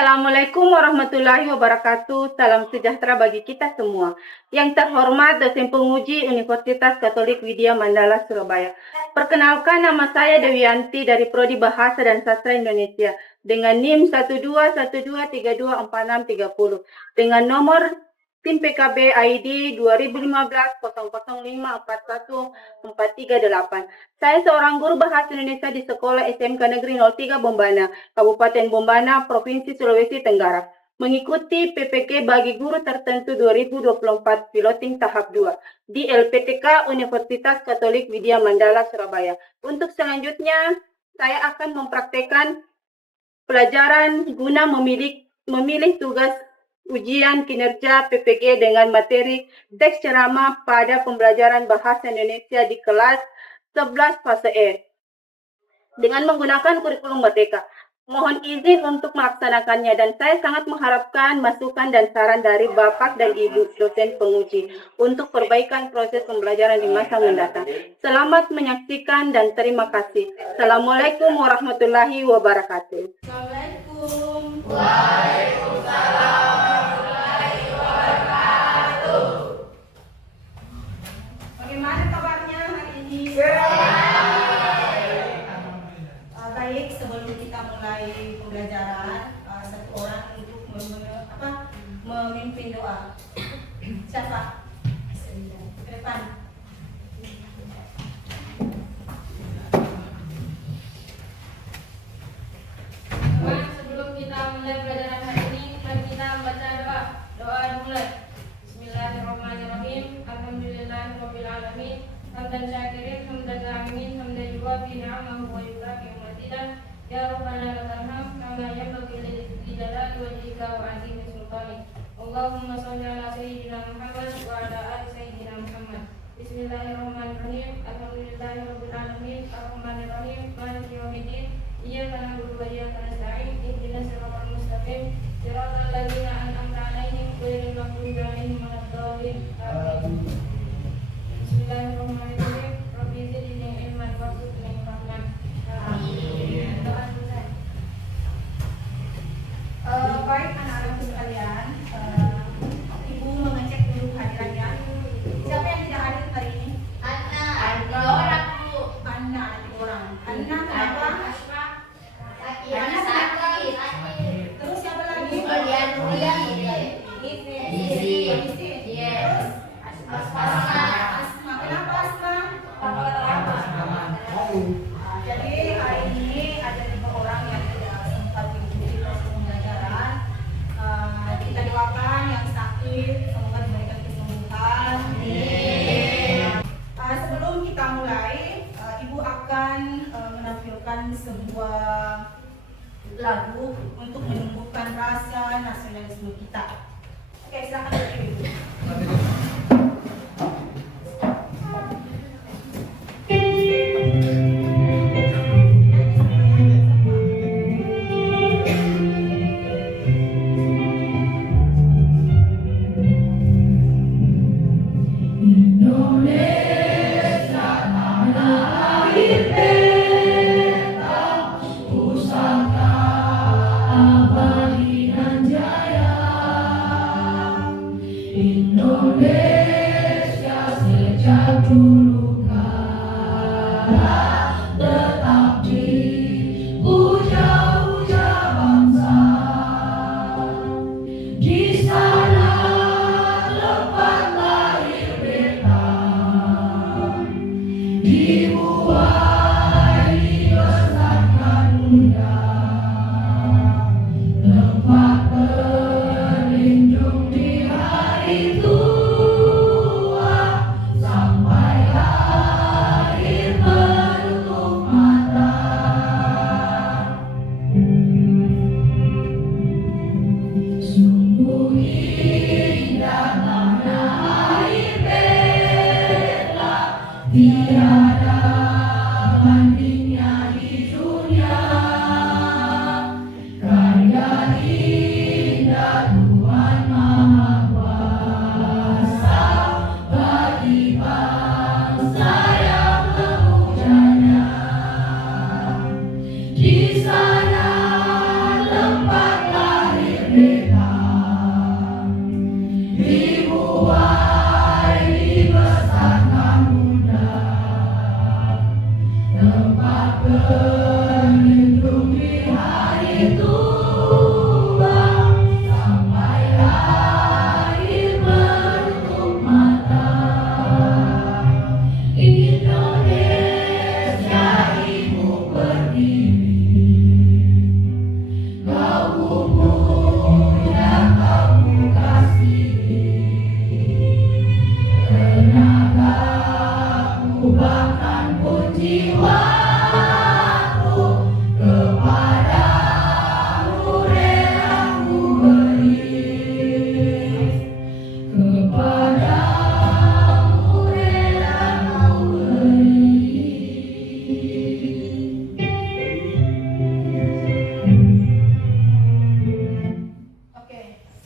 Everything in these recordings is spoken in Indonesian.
Assalamualaikum warahmatullahi wabarakatuh. Salam sejahtera bagi kita semua. Yang terhormat dosen penguji Universitas Katolik Widya Mandala Surabaya. Perkenalkan, nama saya Dewianti dari Prodi Bahasa dan Sastra Indonesia dengan NIM 121232463 dengan nomor tim PKB ID 2015 00541438. Saya seorang guru bahasa Indonesia di Sekolah SMK Negeri 03 Bombana, Kabupaten Bombana, Provinsi Sulawesi Tenggara. Mengikuti PPK bagi guru tertentu 2024 piloting tahap 2 di LPTK Universitas Katolik Widya Mandala Surabaya. Untuk selanjutnya, saya akan mempraktekkan pelajaran guna memilih tugas ujian kinerja PPG dengan materi teks ceramah pada pembelajaran bahasa Indonesia di kelas 11 fase E dengan menggunakan kurikulum Merdeka. Mohon izin untuk melaksanakannya dan saya sangat mengharapkan masukan dan saran dari Bapak dan Ibu dosen penguji untuk perbaikan proses pembelajaran di masa mendatang. Selamat menyaksikan dan terima kasih. Assalamualaikum warahmatullahi wabarakatuh. Assalamualaikum. Bagaimana kabarnya hari ini? Baik, sebelum kita mulai pembelajaran, satu orang untuk memimpin doa. Siapa? Ke depan. Sebelum kita mulai pelajaran hari ini, mari kita membaca doa. Doa dimulai. Bismillahirrahmanirrahim. Alhamdulillahirabbil alamin. Hamdan syakirin, hamdan na'imin, hamdan yuwafi ni'amahu wa yukafi madidan. Ya Rabbana lakal hamd kama yanbaghi li jalali wajhika wa 'azimi sultanik. Allahumma shalli ala sayyidina Muhammad wa ala ali sayyidina Muhammad. Bismillahirrahmanirrahim. Alhamdulillahirabbil alamin. Arrahmanirrahim. Maliki yaumiddin. Iyyaka na'budu wa iyyaka nasta'in. Ihdinas siratal mustaqim. Siratal ladzina an'amta 'alaihim ghairil maghdubi 'alaihim waladdallin. Amin. Bismillahirrahmanirrahim. Rabbi zidni ilman warzuqni fahman. Amin. Doa selesai. Baik anak-anakku sekalian, Ibu mengecek dulu kehadirannya. Siapa yang tidak hadir hari ini? Anna, anak 3 orang. Anna kenapa? Anna sakit. Terus siapa lagi? Terus Asma. Kenapa Asma? Jadi hari ini ada 5 orang yang tidak sempat mengikuti proses pembelajaran. Kita doakan yang sakit semoga diberikan kesembuhan. Sebelum kita mulai, Ibu akan menampilkan sebuah lagu untuk menumbuhkan rasa nasionalisme kita. Oke, silakan Ibu. Indonesia sejak dulu kala tetap dipuja-puja bangsa. Di sana tempat lahir beta, dibuai dibesarkan bunda, tempat berlindung di hari tua.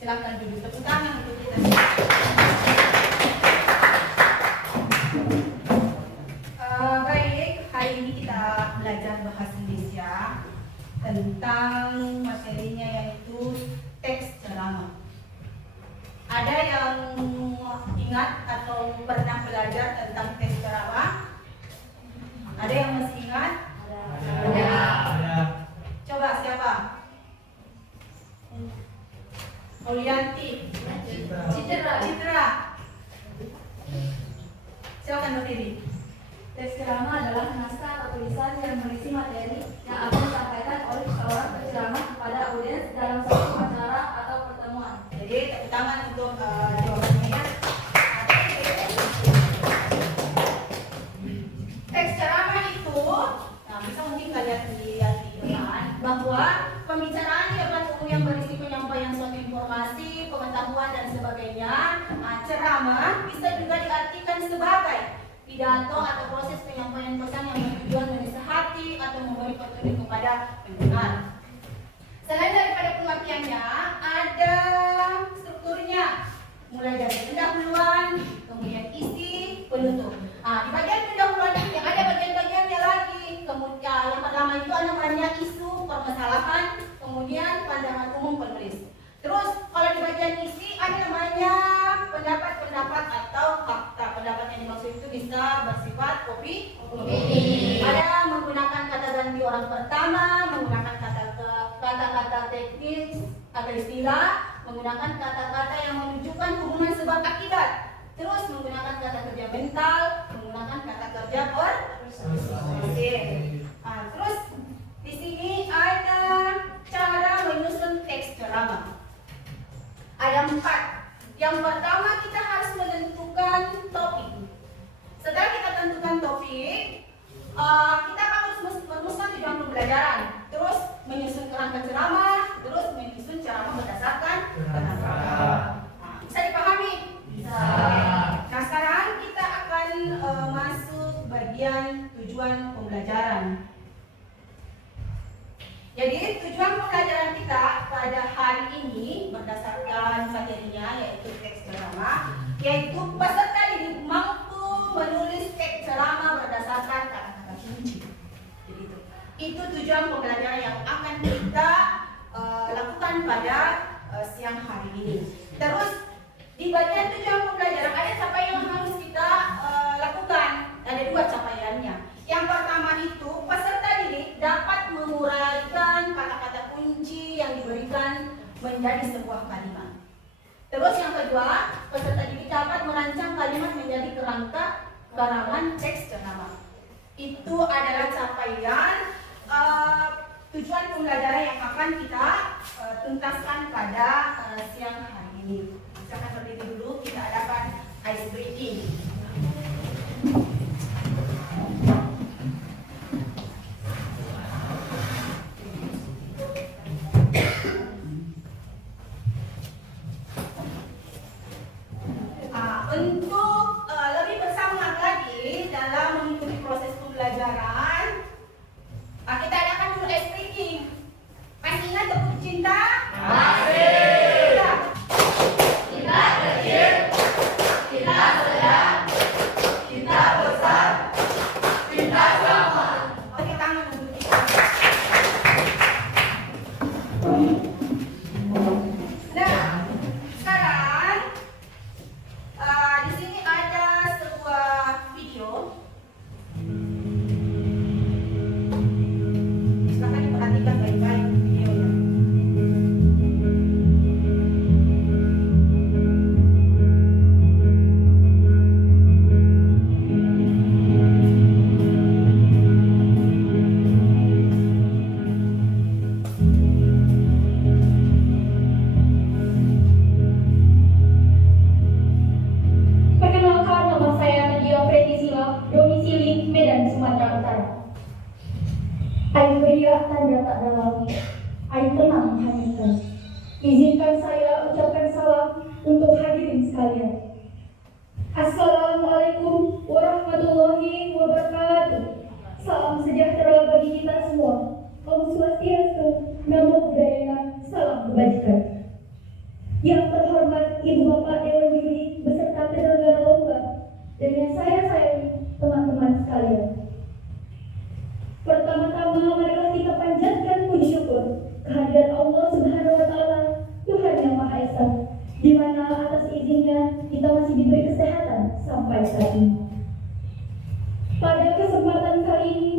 Silakan duduk, tepuk tangan untuk kita. Baik, hari ini kita belajar bahasa Indonesia tentang materinya yaitu teks ceramah. Ada yang ingat atau pernah belajar tentang teks ceramah? Ada yang masih ingat? Ada. Coba siapa? Olianti. Citra. Silakan berdiri. Teks ceramah adalah naskah atau tulisan yang berisi materi yang akan disampaikan oleh seorang penceramah kepada audiens dalam suatu acara atau pertemuan. Jadi tepuk tangan untuk jawabannya ya. Teks ceramah itu, nah bisa mungkin kalian lihat di depan bahwa pembicaraan di depan umum yang berisi penyampaian suatu informasi, pengetahuan dan sebagainya. Nah, ceramah bisa juga diartikan sebagai pidato atau proses penyampaian pesan yang bertujuan menasihati atau memberi petunjuk kepada pendengar. Selain daripada pengertiannya, ada strukturnya, mulai dari pendahuluan, kemudian isi, penutup. Nah, di bagian pendahuluan ini ada bagian-bagiannya lagi. Kemudian yang pertama itu ada namanya isu, permasalahan, kemudian pandangan umum penulis. Terus kalau di bagian isi ada namanya pendapat-pendapat atau fakta. Pendapat yang dimaksud itu bisa bersifat opini. Ada menggunakan kata ganti orang pertama, menggunakan kata-kata teknis atau istilah, menggunakan kata-kata yang menunjukkan hubungan sebab akibat. Terus menggunakan kata kerja mental, menggunakan kata kerja terus di sini ada cara menyusun teks ceramah. Ada 4. Yang pertama kita harus menentukan topik. Setelah kita tentukan topik, kita harus merumuskan tujuan pembelajaran, terus menyusun kerangka ceramah, terus menyusun ceramah berdasarkan kerangka. Bisa dipahami? Bisa. Nah sekarang kita akan masuk bagian tujuan pembelajaran. Jadi tujuan pembelajaran kita pada hari ini berdasarkan materinya yaitu teks ceramah, yaitu peserta didik mampu menulis teks ceramah berdasarkan kata-kata kunci. Jadi itu tujuan pembelajaran yang akan kita lakukan pada siang hari ini. Terus di bagian tujuan pembelajaran ada capaian yang harus kita lakukan. Ada 2 capaiannya. Yang pertama itu peserta didik dapat menguraikan kata-kata kunci yang diberikan menjadi sebuah kalimat. Terus yang kedua, peserta didik dapat merancang kalimat menjadi kerangka karangan teks ceramah. Itu adalah capaian tujuan pembelajaran yang akan kita tuntaskan pada siang hari ini. Silakan berdiri dulu, kita adakan ice breaking. Untuk lebih bersemangat lagi dalam mengikuti proses pembelajaran, kita adakan dulu ice breaking. Masih ingat tepuk cinta? Masih. Cinta kecil, cinta sedang, cinta besar, cinta sama. Oke, tangan untuk kita. Nah, sekarang di sini ada sebuah video. Silakan diperhatikan baik-baik videonya. Perkenalkan, nama saya Nadia Fretisila, domisili Medan, Sumatera Utara. Air beriak tanda tak ada langit, air tenang hanya ikhlas. Izinkan saya ucapkan salam untuk hadirin sekalian. Assalamualaikum warahmatullahi wabarakatuh. Salam sejahtera bagi kita semua. Om Swastiastu, Namo Buddhaya, salam kebajikan. Yang terhormat Ibu Bapak Dewan Juri beserta penyelenggara lomba, dan yang saya sayangi teman-teman sekalian. Pertama-tama marilah kita panjatkan puji syukur kehadirat Allah Subhanahu wa Ta'ala, Tuhan yang Maha Esa, di mana atas izinnya kita masih diberi kesehatan sampai saat ini. Pada kesempatan kali ini,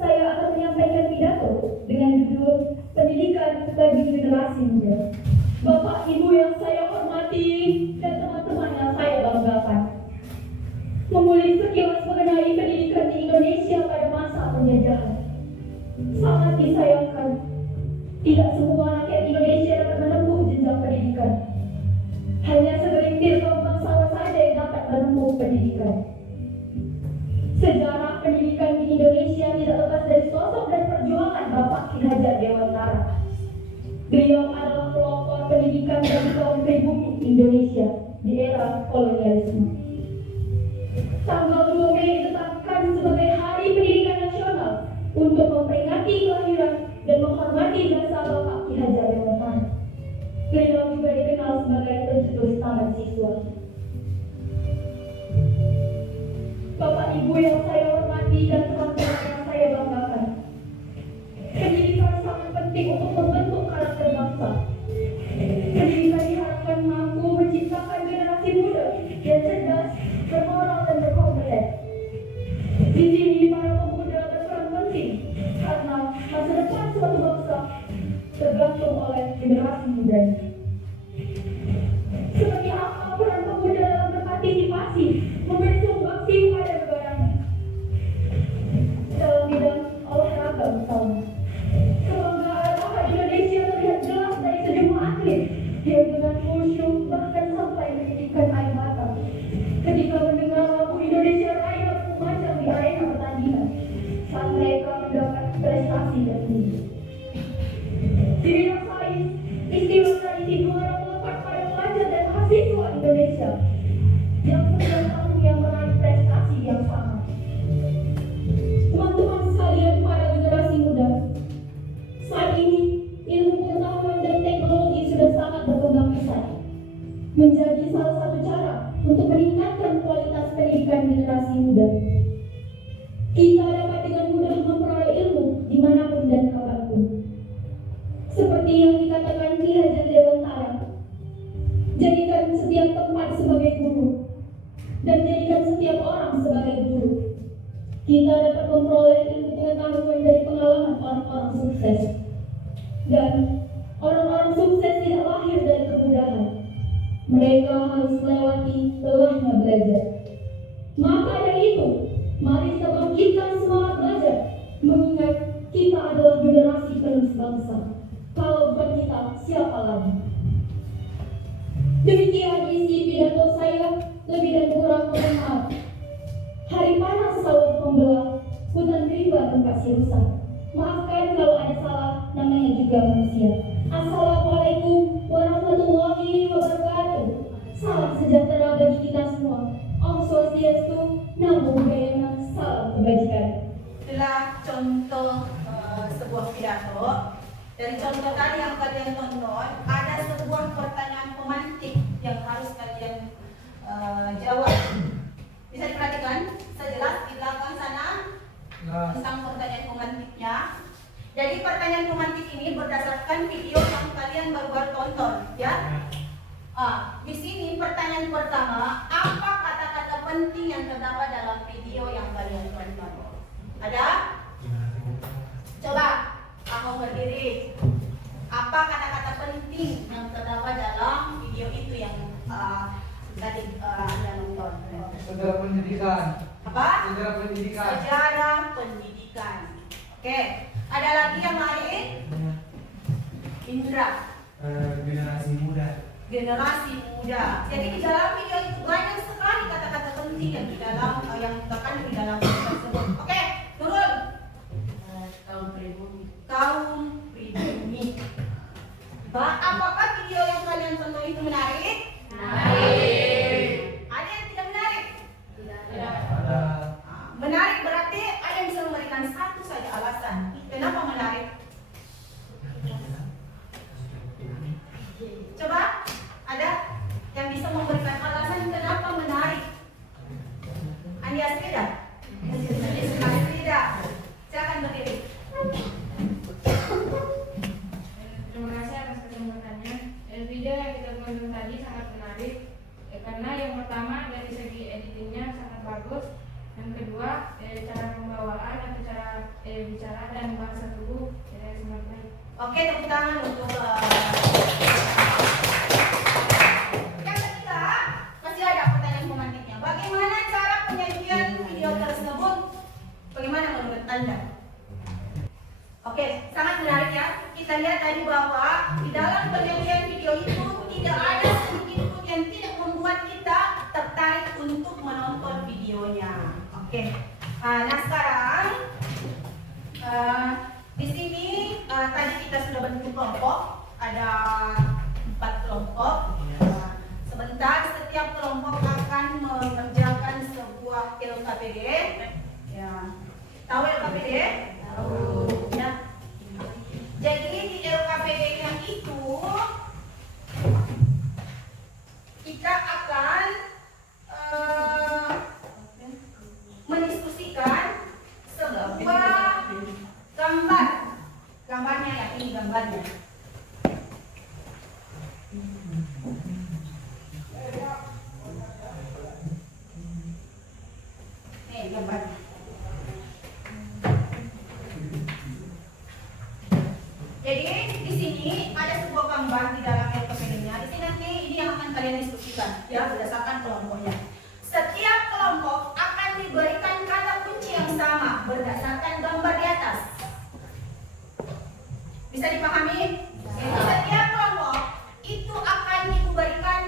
saya akan menyampaikan pidato dengan judul Pendidikan bagi Generasi Muda. Bapak Ibu yang saya hormati dan teman-teman yang saya banggakan. Mengulik sekilas mengenai pendidikan di Indonesia pada masa penjajahan. Sangat disayangkan, tidak semua rakyat Indonesia dapat menempuh jenjang pendidikan. Hanya segelintir kaum bangsawan saja yang dapat menempuh pendidikan. Sejarah pendidikan di Indonesia tidak lepas dari sosok dan perjuangan Bapak Ki Hajar Dewantara. Beliau adalah pelopor pendidikan bagi kaum pribumi Indonesia di era kolonialisme. Tanggal 2 Mei ditetapkan sebagai Hari Pendidikan Nasional untuk memperingati kelahiran dan menghormati jasa Bapak Ki Hajar Dewantara. Beliau juga dikenal sebagai pencetus taman siswa. Bapak Ibu yang saya hormati dan teman-teman yang saya banggakan, pendidikan sangat penting untuk membentuk karakter bangsa. Pendidikan diharapkan mampu menciptakan generasi muda yang cerdas, bermoral dan berkompeten. Di sini para pemuda berperan penting karena masa depan suatu bangsa tergantung oleh generasi mudanya. Seperti apa peran pemuda dalam berpartisipasi, memberi sumbangsi kepada negaranya? Dalam bidang olahraga misalnya, kebanggaan rakyat Indonesia terlihat jelas dari sejumlah atlet yang dengan khusyuk bahkan sampai menitikan air mata ketika mendengar lagu Indonesia Raya berkumandang di arena pertandingan saat mereka mendapat prestasi tertinggi. Di bidang sains, istilah tradisi juara melekat pada pelajar dan mahasiswa Indonesia yang sudah tahun yang meraih prestasi yang sama. Teman-teman sekalian, para generasi muda, saat ini ilmu pengetahuan dan teknologi sudah sangat berkembang pesat, menjadi salah satu cara untuk meningkatkan kualitas pendidikan generasi muda. Kita dapat dengan mudah memperoleh ilmu dimanapun dan kapanpun. Seperti yang dikatakan Ki Hajar Dewantara, jadikan setiap tempat sebagai guru dan jadikan setiap orang sebagai guru. Kita dapat memperoleh ilmu pengetahuan dari pengalaman orang-orang sukses. Dan orang-orang sukses tidak lahir dari kemudahan. Mereka harus melewati lelahnya belajar. Maka dari itu, mari kita bangkitkan semangat belajar, mengingat kita adalah generasi penerus bangsa. Kalau bukan kita, siapa lagi? Demikian isi pidato saya, lebih dan kurang mohon maaf. Hari panas selalu membelah, hutan rimba tempat si rusak. Maafkan kalau ada salah, namanya juga manusia. Assalamualaikum warahmatullahi wabarakatuh. Salam sejahtera bagi kita semua. Om Swastiastu, Namo Buddhaya, salam kebajikan. Itulah contoh sebuah pidato. Dari contoh tadi yang kalian tonton, ada sebuah pertanyaan pemantik yang harus kalian jawab. Bisa diperhatikan, sejelas di belakang sana tentang pertanyaan pemantiknya. Jadi pertanyaan pemantik ini berdasarkan video yang kalian baru-baru tonton, ya. Di sini pertanyaan pertama, apa kata-kata penting yang terdapat dalam video yang kalian tonton? Ada? Coba, aku berdiri. Apa kata-kata penting yang terdapat dalam video itu yang tadi Anda nonton? Sejarah pendidikan. Apa? Sejarah pendidikan. Sejarah pendidikan. Oke, ada lagi yang lain? Indra. Generasi muda. Generasi muda. Jadi di dalam video itu banyak sekali kata-kata penting yang di dalam yang terkandung di dalam video tersebut. Oke, turun. Kaum pribumi. Kaum pribumi. Apakah video yang kalian tonton itu menarik? Menarik. Ada yang tidak menarik? Tidak. Ada. Menarik berarti ada yang bisa memberikan satu saja alasan. Kenapa menarik? Coba, bagus. Yang kedua, cara pembawaan atau cara bicara dan bahasa tubuh sangat baik. Oke, tepuk tangan untuk yang ketiga, masih ada pertanyaan pemantiknya. Bagaimana cara penyajian video tersebut? Bagaimana menurut Anda? Oke, sangat menarik ya. Kita lihat tadi bahwa di dalam penyajian video itu tidak ada sedikit pun yang tidak membuat kita tertarik untuk menonton videonya. Oke, nah sekarang di sini tadi kita sudah bentuk kelompok, ada 4 kelompok. Sebentar, setiap kelompok akan mengerjakan sebuah LKPD. Ya, tahu LKPD? Tahu. Ya. Jadi di LKPD-nya itu kita akan mendiskusikan sebuah gambar. Gambarnya ya, ini gambarnya. Nih gambarnya. Jadi di sini ada sebuah gambar di dalam LKPD-nya. Di sini nanti ini yang akan kalian diskusikan ya berdasarkan kelompoknya. Setiap kelompok akan diberikan kata kunci yang sama berdasarkan gambar di atas. Bisa dipahami? Jadi setiap kelompok itu akan diberikan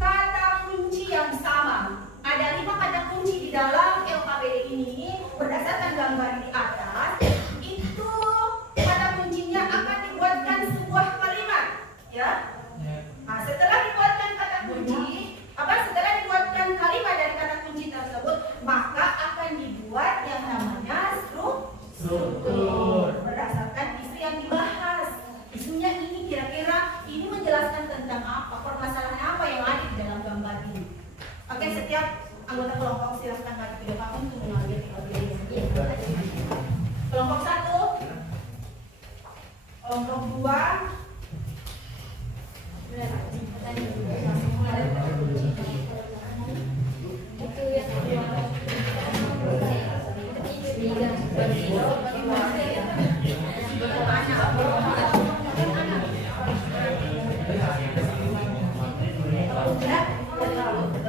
kata kunci yang sama. Ada 5 kata kunci di dalam LKPD ini berdasarkan gambar di atas. Itu kata kuncinya akan dibuatkan sebuah kalimat, ya. Nah, setelah dibuatkan kata kunci, setelah dibuatkan kalimat dari kata kunci tersebut, maka akan dibuat yang namanya struktur berdasarkan isu yang dibahas. Isunya ini kira-kira ini menjelaskan tentang apa, permasalahan apa yang ada di dalam gambar ini. Oke, setiap anggota kelompok silahkan maju ke depan untuk mengambil kelompok 1, kelompok 2.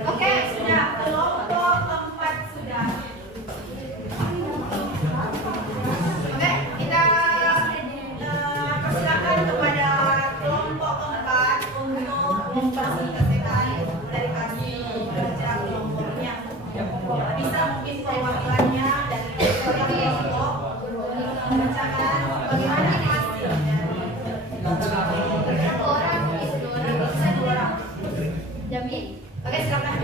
Oke, sudah. Kelompok 4 sudah. Oke, kita persilakan kepada kelompok 4 untuk mempresentasikan dari hasil kerja kelompoknya. Bisa mungkin perwakilannya dari kelompok membacakan bagaimana hasilnya. Satu orang. Jamin? Oke, silakan.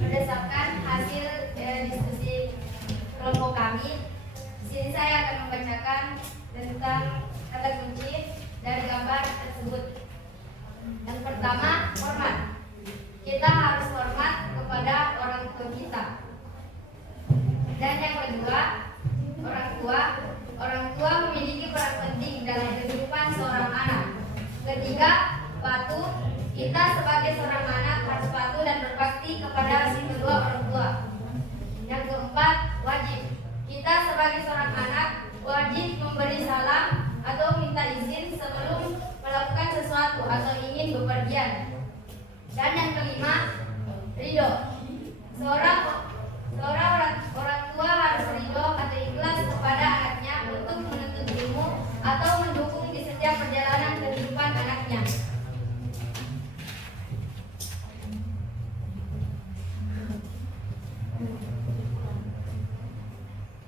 Berdasarkan hasil diskusi kelompok kami, di sini saya akan membacakan tentang kata kunci dari gambar tersebut. Yang pertama, hormat. Kita harus hormat kepada orang tua kita. Dan yang kedua, orang tua. Orang tua memiliki peran penting dalam kehidupan seorang anak. Ketiga, patuh. Kita sebagai seorang anak harus patuh dan berbakti kepada kedua orang tua. Yang keempat, wajib. Kita sebagai seorang anak wajib memberi salam atau minta izin sebelum melakukan sesuatu atau ingin bepergian. Dan yang atau mendukung di setiap perjalanan kehidupan anaknya.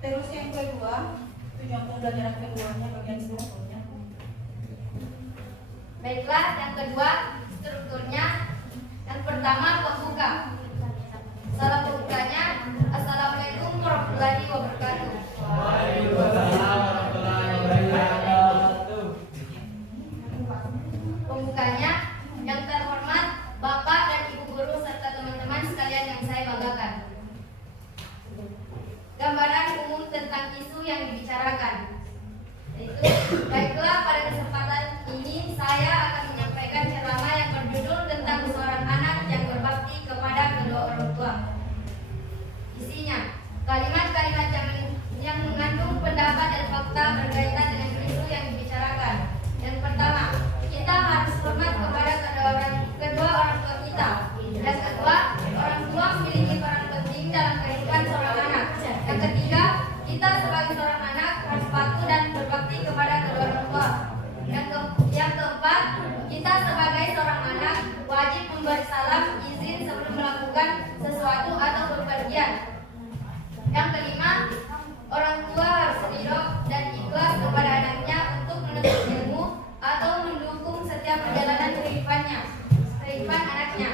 Terus yang kedua, tujuan pembelajaran keduanya bagian strukturnya. Baiklah, yang kedua strukturnya. Yang pertama pembuka. Salam pembukanya, Assalamualaikum warahmatullahi wabarakatuh. Waalaikumsalam warahmatullahi wabarakatuh. Pembukanya, yang terhormat Bapak dan Ibu guru serta teman-teman sekalian yang saya banggakan. Gambaran umum tentang isu yang dibicarakan. Baiklah, pada kesempatan ini saya akan menyampaikan ceramah yang berjudul tentang seorang anak yang berbakti kepada kedua orang tua. Isinya, kalimat-kalimat yang mengandung pendapat dan fakta berkaitan dengan isu yang dibicarakan. Yang pertama, kita harus hormat kepada kedua orang tua kita. Yang kedua, orang tua memiliki peran penting dalam kehidupan seorang anak. Yang ketiga, kita sebagai seorang anak harus patuh dan berbakti kepada kedua orang tua. Yang keempat, kita sebagai seorang anak wajib memberi salam izin sebelum melakukan sesuatu atau bepergian. Yang kelima, orang tua harus ridho dan ikhlas kepada anaknya untuk menuntut ilmu atau mendukung setiap perjalanan kehidupan anaknya.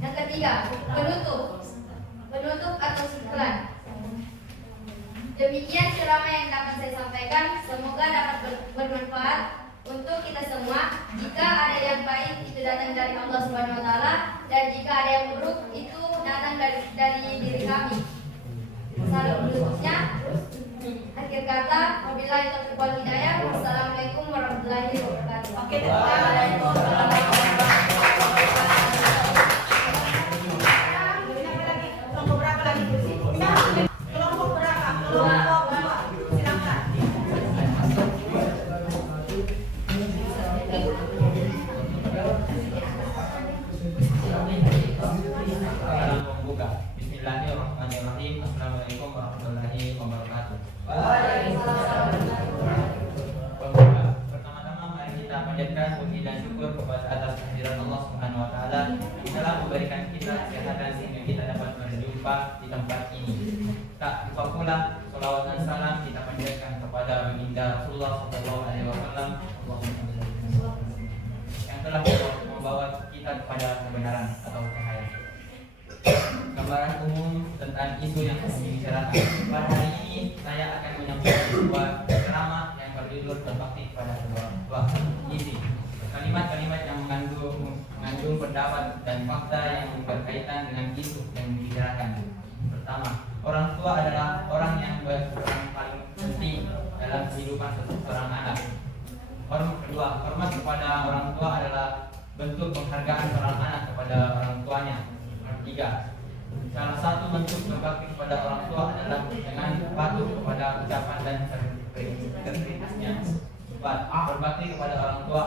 Yang ketiga, penutup atau simpulan. Demikian ceramah yang dapat saya sampaikan, semoga dapat bermanfaat untuk kita semua. Jika ada yang baik itu datang dari Allah Subhanahu wa taala, dan jika ada yang buruk itu datang dari diri kami. Salam penutupnya. Akhir kata, wabillahi taufiq wal hidayah. Wassalamualaikum warahmatullahi wabarakatuh. Oke, terima kasih. Kelompok berapa lagi? Kelompok berapa? Kelompok 2. Silakan. Salam pembuka. Bismillahirrahmanirrahim. Assalamualaikum warahmatullahi wabarakatuh. Pembuka. Pertama-tama mari kita panjatkan puji dan syukur kepada atas kehadiran Allah Subhanahu wa taala yang telah memberikan kita kesehatan sehingga kita dapat berjumpa di tempat ini. Tak lupa pula salawat dan salam kita panjatkan kepada baginda Rasulullah sallallahu alaihi wasallam yang telah membawa kita kepada kebenaran atau cahaya. Gambaran umum tentang isu yang kami bicarakan. Pada hari ini saya akan menyampaikan sebuah ceramah yang berjudul berbakti kepada kedua orang tua. Isi kalimat-kalimat yang mengandung pendapat dan fakta yang berkaitan dengan isu yang dibicarakan. Pertama, orang tua adalah orang yang berperan paling penting dalam kehidupan seorang anak. Kedua, hormat kepada orang tua adalah bentuk penghargaan seorang anak kepada orang tuanya. Tiga, salah satu bentuk berbakti kepada orang tua adalah dengan patuh kepada ucapan dan kritisnya. Empat, berbakti kepada orang tua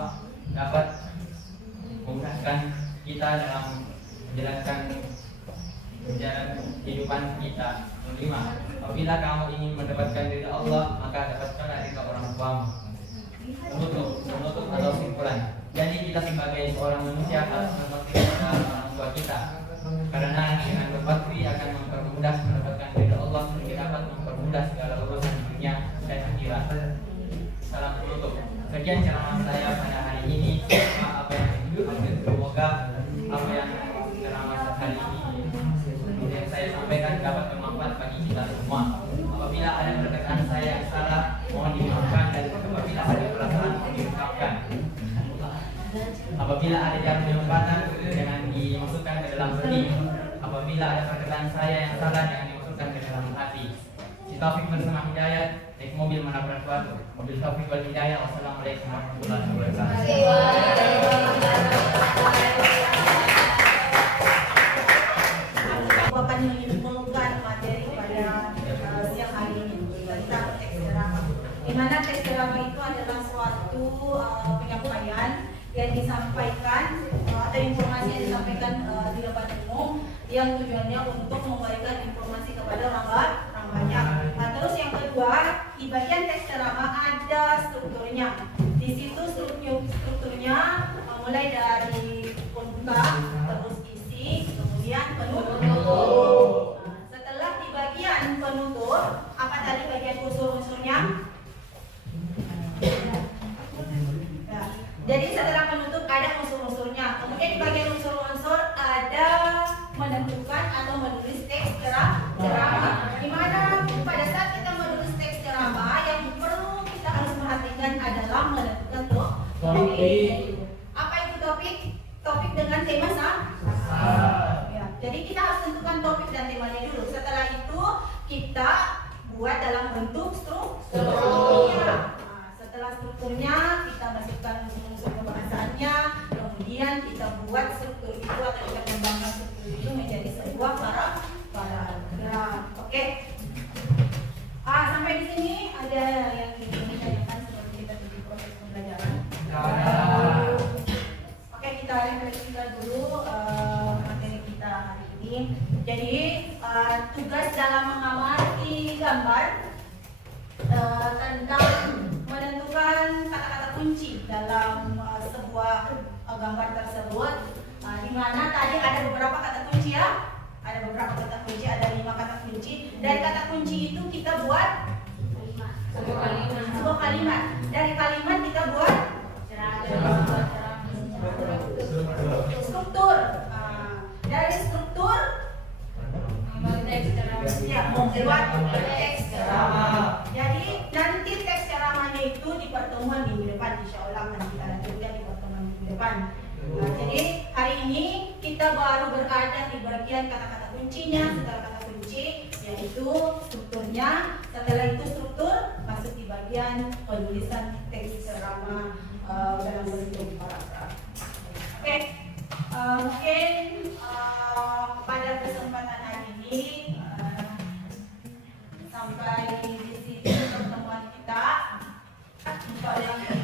dapat memudahkan kita dalam menjalankan kehidupan kita. Kelima, apabila kamu ingin mendapatkan ridha Allah, maka dapatkanlah ridha orang tuamu. Penutup atau simpulan. Jadi kita sebagai seorang manusia harus berbakti kepada orang tua kita, karena dengan berbakti akan mempermudah mendapatkan ridha Allah sehingga dapat mempermudah segala urusan dunia dan akhirat. Salam penutup. Sekian ceramah saya pada hari ini. Semoga apa yang ceramah hari ini yang saya sampaikan dapat bermanfaat bagi kita semua. Apabila ada perkataan saya yang salah, mohon dimaafkan, dan apabila ada perasaan mohon diungkapkan. Apabila ada jarum jembatan, jangan dimasukkan ke dalam hati. Apabila ada perkataan saya yang salah, jangan dimasukkan ke dalam hati. Si Taufik bersama Hidayat naik mobil menabrak batu. Mobil Taufik wal Hidayah. Wassalamualaikum warahmatullahi wabarakatuh. Aku akan menyimpulkan materi pada siang hari ini tentang teks ceramah. Di mana teks ceramah itu adalah suatu penyampaian yang disampaikan atau informasi yang disampaikan di depan umum yang tujuannya untuk memberikan informasi kepada orang banyak. Nah, terus yang kedua, di bagian teks ceramah ada strukturnya. Di situ strukturnya mulai dari pembuka, terus isi, kemudian penutup. Nah, setelah di bagian penutup, apa tadi bagian unsur-unsurnya? Ya. Jadi setelah penutup ada unsur-unsurnya. Kemudian di bagian unsur-unsur ada menentukan atau menulis teks ceramah. Di mana pada saat kita menulis teks ceramah yang perlu kita harus perhatikan adalah menentukan topik. Apa itu topik? Topik dengan tema ya. Jadi kita harus tentukan topik dan temanya dulu. Setelah itu kita buat dalam bentuk strukturnya. Setelah strukturnya kita masukkan unsur pembahasannya, kemudian kita buat struktur itu atau kita kembangkan struktur itu menjadi sebuah paragraf. Oke. Sampai di sini ada yang ingin ditanyakan sebelum kita tuju proses pembelajaran. Oke, kita refleksikan dulu materi kita hari ini. Jadi tugas dalam mengamati gambar tentang menentukan kata-kata kunci dalam sebuah gambar tersebut, di mana tadi ada beberapa kata kunci ya, ada beberapa kata kunci, ada 5 kata kunci. Dari kata kunci itu kita buat sebuah kalimat. Dari kalimat kita buat struktur. Dari struktur ya membuat teks ceramah. Jadi nanti teks ceramahnya itu di pertemuan minggu depan, insya Allah akan kita lanjutkan di pertemuan minggu depan. Jadi hari ini kita baru berada di bagian kata-kata kuncinya. Setelah kata kunci yaitu strukturnya. Setelah itu struktur masuk di bagian penulisan teks ceramah dalam bentuk paragraf. Oke. Mungkin pada kesempatan hari ini sampai di sini pertemuan kita. Untuk yang